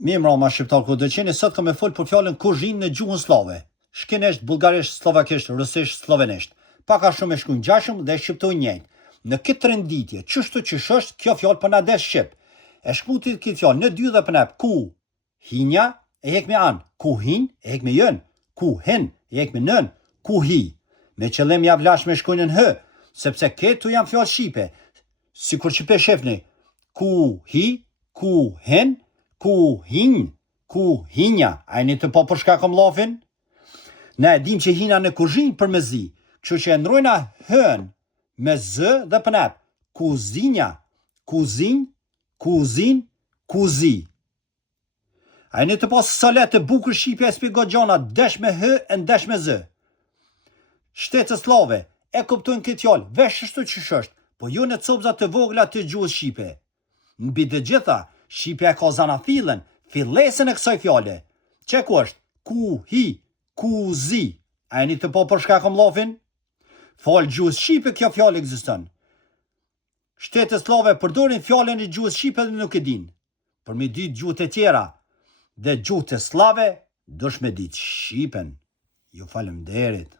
Mirë mbrëma shqiptar ku do qeni, sot kam me fol për fjalën kuzhinë në gjuhën slave. Shkenesht, bullgarisht, slovakisht, rusisht, slovenisht. Paka shumë e shkruajnë gjashëm dhe shqiptojnë njëjtë. Në këtë renditje, çështë që është kjo fjalë për na des shqip. E shkrutit këtë fjalë në dy dhe pënap ku hinja e hek me an, ku hin e hek me jën, ku hin e hek me nën, ku hi. Me qëllim ja vlash me shkruajnë në h, sepse këtu janë fjalë shqipe. Sikur që pe shefni, ku hi, ku hin, ku hin, ku hinja, a një të po përshka kom lofin? Ne e dim që hina në kuzhinë për me zi, kështu që e ndrojna hën me zë dhe pënap, kuzinja, kuzin, kuzin, kuzi. A një të po salet të bukur shqipe e spjego gjona desh me hë e ndesh me zë. Shtetës slave e kuptojnë këtë fjallë, vesh shtu që është, po jo në copza të vogla të gjuhës shqipe. Mbi të gjitha, shqipja ka zanafillën, fillesën e kësaj fjale. Që ku është? Ku hi, ku zi. A e një të po përshka kom lofin? Falë gjuhës shqipe kjo fjale egziston. Shtetës slave përdorin fjallën e gjuhës shqipe dhe nuk e din. Për me ditë gjuhët e tjera dhe gjuhët e slave, dush me ditë shqipen. Ju falemnderit.